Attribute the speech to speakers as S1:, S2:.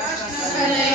S1: Obrigada.